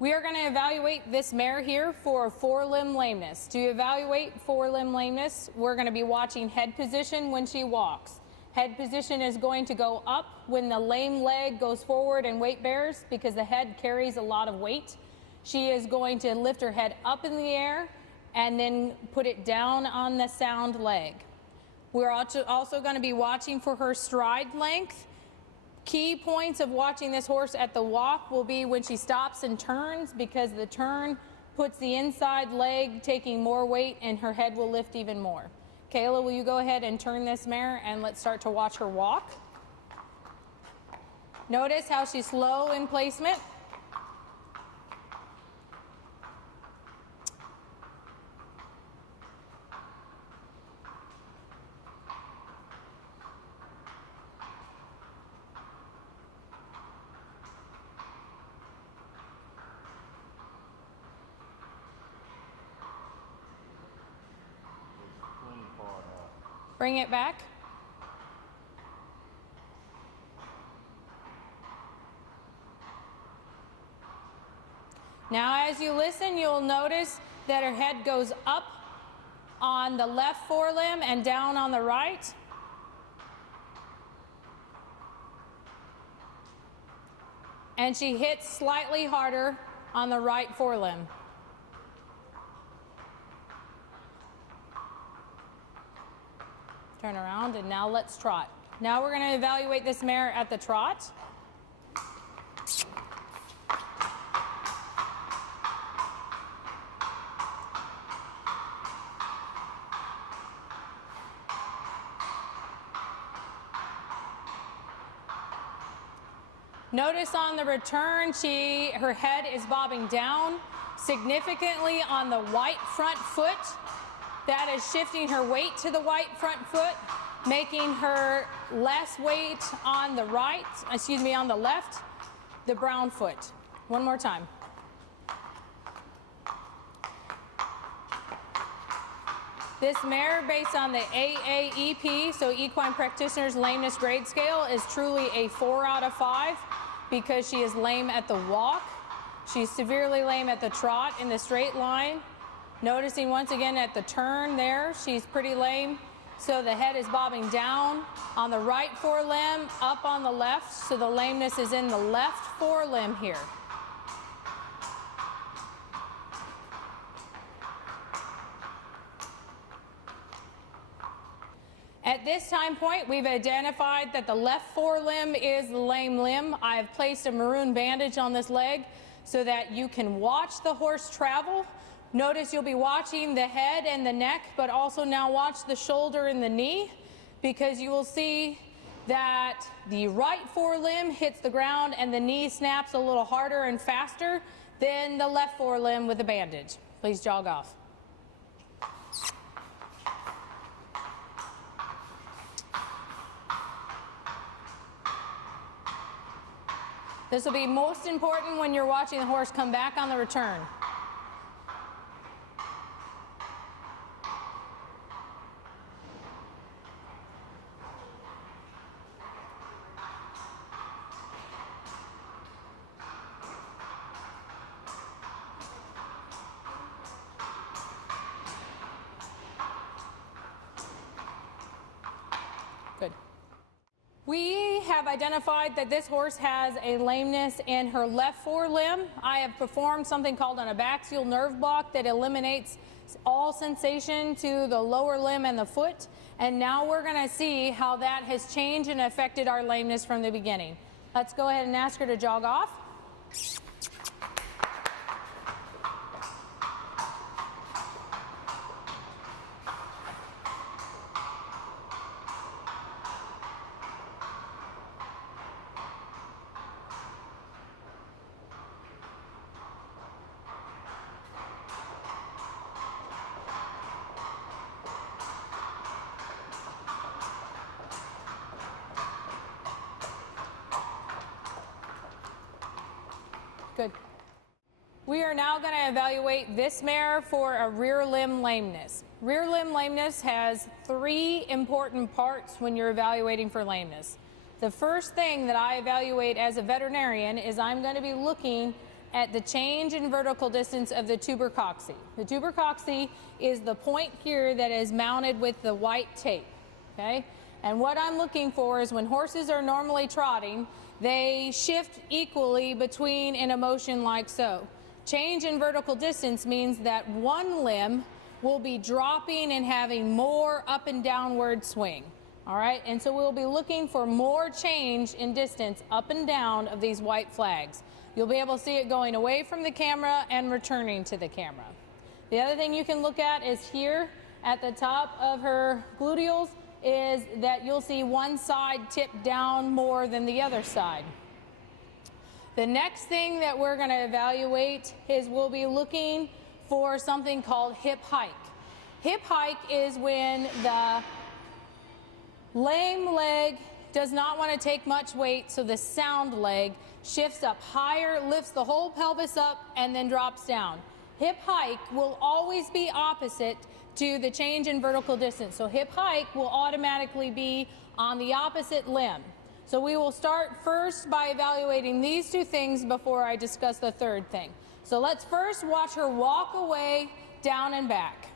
We are going to evaluate this mare here for forelimb lameness. To evaluate forelimb lameness, we're going to be watching head position when she walks. Head position is going to go up when the lame leg goes forward and weight bears because the head carries a lot of weight. She is going to lift her head up in the air and then put it down on the sound leg. We're also going to be watching for her stride length. Key points of watching this horse at the walk will be when she stops and turns, because the turn puts the inside leg taking more weight and her head will lift even more. Kayla, will you go ahead and turn this mare and let's start to watch her walk. Notice how she's slow in placement. Bring it back. Now as you listen, you'll notice that her head goes up on the left forelimb and down on the right. And she hits slightly harder on the right forelimb. Turn around, and now let's trot. Now we're going to evaluate this mare at the trot. Notice on the return, her head is bobbing down significantly on the white front foot. That is shifting her weight to the white front foot, making her less weight on the on the left, the brown foot. One more time. This mare, based on the AAEP, so Equine Practitioners Lameness Grade Scale, is truly a 4 out of 5 because she is lame at the walk. She's severely lame at the trot in the straight line. Noticing once again at the turn there, she's pretty lame. So the head is bobbing down on the right forelimb, up on the left. So the lameness is in the left forelimb here. At this time point, we've identified that the left forelimb is the lame limb. I have placed a maroon bandage on this leg so that you can watch the horse travel. Notice you'll be watching the head and the neck, but also now watch the shoulder and the knee, because you will see that the right forelimb hits the ground and the knee snaps a little harder and faster than the left forelimb with the bandage. Please jog off. This will be most important when you're watching the horse come back on the return. Good. We have identified that this horse has a lameness in her left forelimb. I have performed something called an abaxial nerve block that eliminates all sensation to the lower limb and the foot. And now we're going to see how that has changed and affected our lameness from the beginning. Let's go ahead and ask her to jog off. Good. We are now going to evaluate this mare for a rear limb lameness. Rear limb lameness has 3 important parts when you're evaluating for lameness. The first thing that I evaluate as a veterinarian is I'm going to be looking at the change in vertical distance of the tuber coxy. The tuber coxy is the point here that is mounted with the white tape, okay? And what I'm looking for is when horses are normally trotting, they shift equally between in a motion like so. Change in vertical distance means that one limb will be dropping and having more up and downward swing. All right, and so we'll be looking for more change in distance up and down of these white flags. You'll be able to see it going away from the camera and returning to the camera. The other thing you can look at is here at the top of her gluteals is that you'll see one side tip down more than the other side. The next thing that we're going to evaluate is we'll be looking for something called hip hike. Hip hike is when the lame leg does not want to take much weight, so the sound leg shifts up higher, lifts the whole pelvis up, and then drops down. Hip hike will always be opposite to the change in vertical distance. So hip hike will automatically be on the opposite limb. So we will start first by evaluating these two things before I discuss the third thing. So let's first watch her walk away, down and back.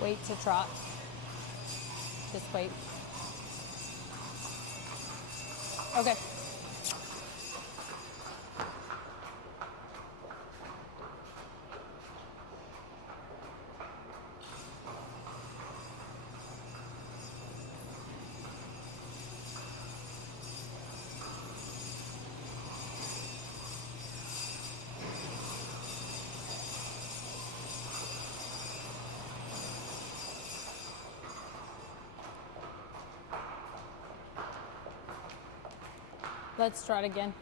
Wait to trot. Just wait. Okay. Let's trot again.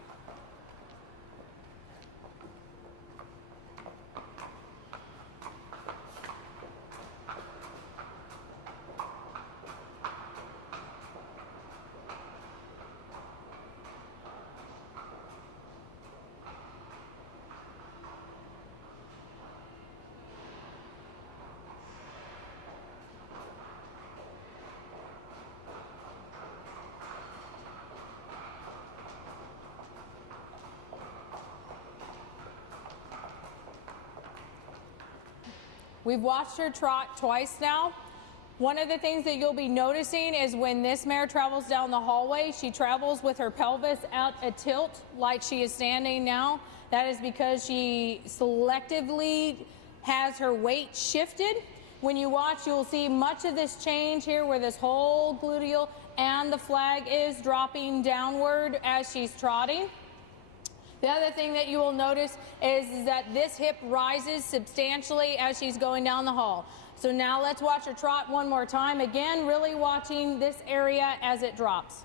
We've watched her trot twice now. One of the things that you'll be noticing is when this mare travels down the hallway, she travels with her pelvis at a tilt like she is standing now. That is because she selectively has her weight shifted. When you watch, you'll see much of this change here where this whole gluteal and the flag is dropping downward as she's trotting. The other thing that you will notice is that this hip rises substantially as she's going down the hall. So now let's watch her trot one more time. Again, really watching this area as it drops.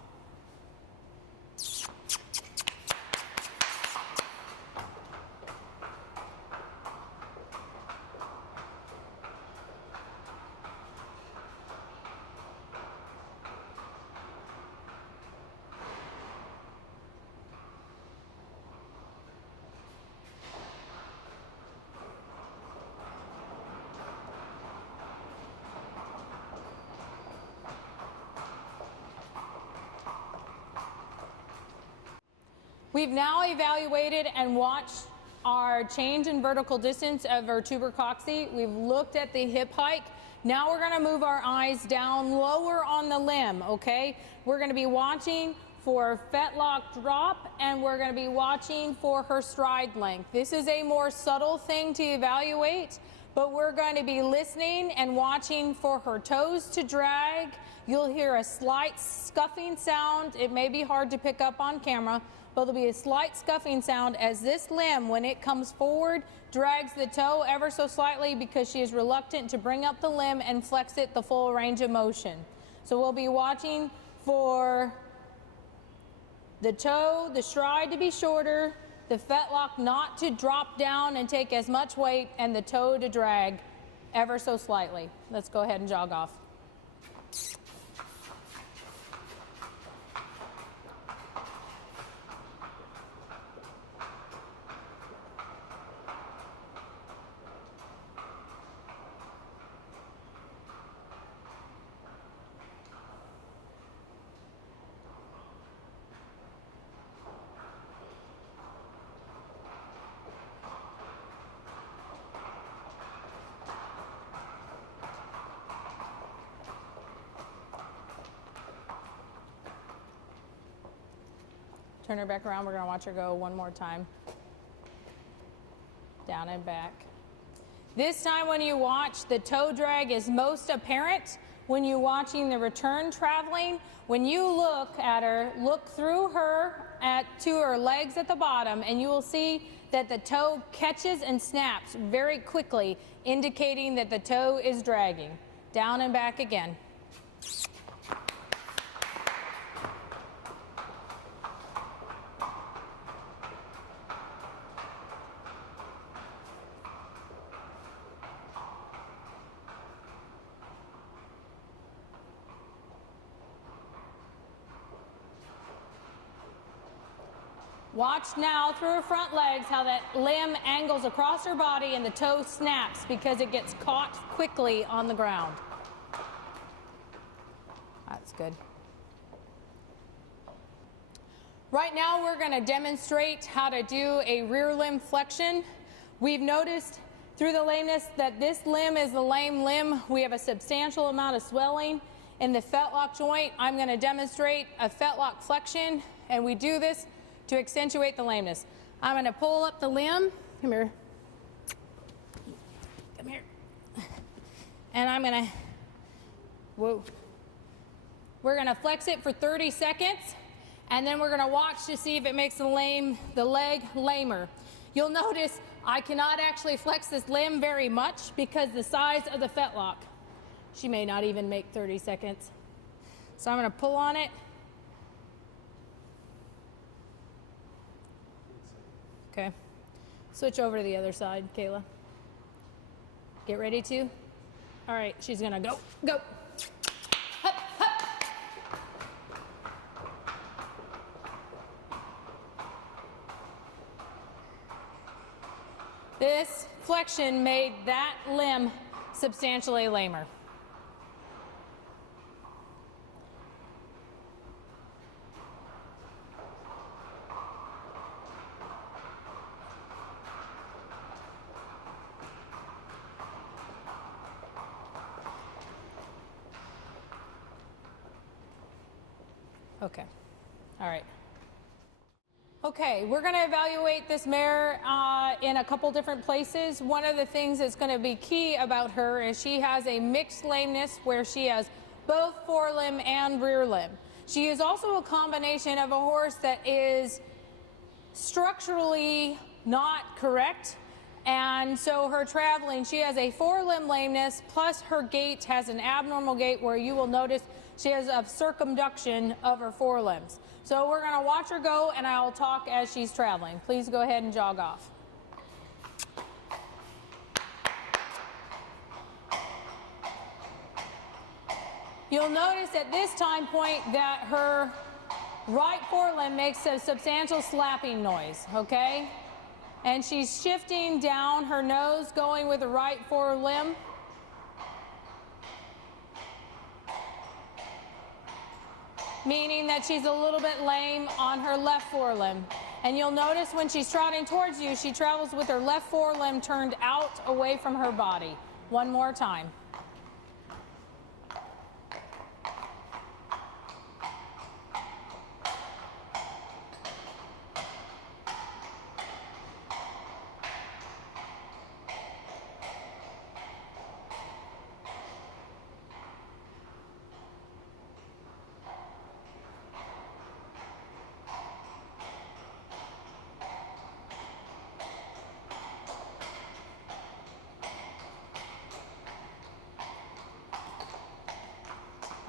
We've now evaluated and watched our change in vertical distance of our tuber coxy. We've looked at the hip hike. Now we're going to move our eyes down lower on the limb, okay? We're going to be watching for fetlock drop, and we're going to be watching for her stride length. This is a more subtle thing to evaluate, but we're going to be listening and watching for her toes to drag. You'll hear a slight scuffing sound. It may be hard to pick up on camera, but there'll be a slight scuffing sound as this limb, when it comes forward, drags the toe ever so slightly because she is reluctant to bring up the limb and flex it the full range of motion. So we'll be watching for the toe, the stride to be shorter, the fetlock not to drop down and take as much weight, and the toe to drag ever so slightly. Let's go ahead and jog off. Turn her back around. We're going to watch her go one more time. Down and back. This time when you watch, the toe drag is most apparent when you're watching the return traveling. When you look at her, look through her to her legs at the bottom, and you will see that the toe catches and snaps very quickly, indicating that the toe is dragging. Down and back again. Watch now through her front legs how that limb angles across her body and the toe snaps because it gets caught quickly on the ground. That's good. Right now we're going to demonstrate how to do a rear limb flexion. We've noticed through the lameness that this limb is the lame limb. We have a substantial amount of swelling in the fetlock joint. I'm going to demonstrate a fetlock flexion, and we do this to accentuate the lameness. I'm going to pull up the limb. Come here. Come here. And I'm going to, whoa. We're going to flex it for 30 seconds, and then we're going to watch to see if it makes the leg lamer. You'll notice I cannot actually flex this limb very much because the size of the fetlock. She may not even make 30 seconds. So I'm going to pull on it. Okay. Switch over to the other side, Kayla. Get ready to. All right, she's gonna go. Go. Hup, hup. This flexion made that limb substantially lamer. Okay, all right. Okay, we're going to evaluate this mare in a couple different places. One of the things that's going to be key about her is she has a mixed lameness where she has both forelimb and rear limb. She is also a combination of a horse that is structurally not correct, and so her traveling, she has a forelimb lameness, plus her gait has an abnormal gait where you will notice she has a circumduction of her forelimbs. So we're going to watch her go, and I'll talk as she's traveling. Please go ahead and jog off. You'll notice at this time point that her right forelimb makes a substantial slapping noise, okay? And she's shifting down her nose, going with the right forelimb. Meaning that she's a little bit lame on her left forelimb. And you'll notice when she's trotting towards you, she travels with her left forelimb turned out away from her body. One more time.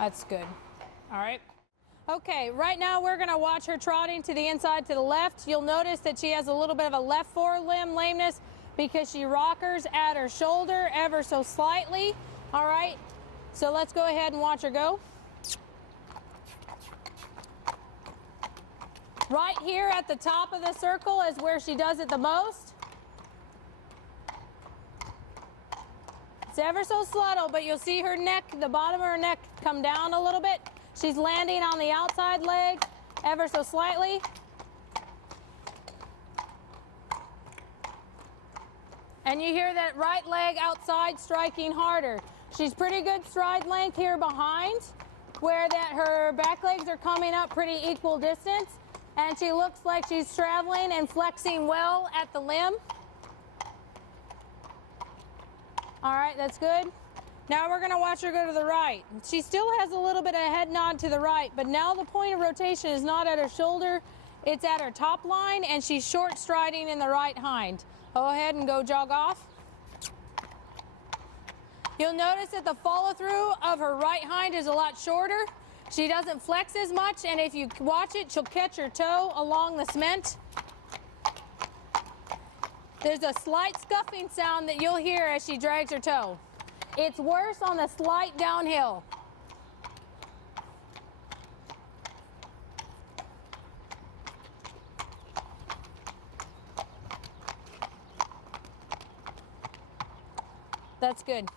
That's good. All right. Okay, right now we're going to watch her trotting to the inside to the left. You'll notice that she has a little bit of a left forelimb lameness because she rockers at her shoulder ever so slightly. All right, so let's go ahead and watch her go. Right here at the top of the circle is where she does it the most. It's ever so subtle, but you'll see her neck, the bottom of her neck, come down a little bit. She's landing on the outside leg ever so slightly. And you hear that right leg outside striking harder. She's pretty good stride length here behind, where that her back legs are coming up pretty equal distance. And she looks like she's traveling and flexing well at the limb. All right, that's good. Now we're gonna watch her go to the right. She still has a little bit of head nod to the right, but now the point of rotation is not at her shoulder, it's at her top line, and she's short striding in the right hind. Go ahead and go jog off. You'll notice that the follow through of her right hind is a lot shorter. She doesn't flex as much, and if you watch it, she'll catch her toe along the cement. There's a slight scuffing sound that you'll hear as she drags her toe. It's worse on the slight downhill. That's good.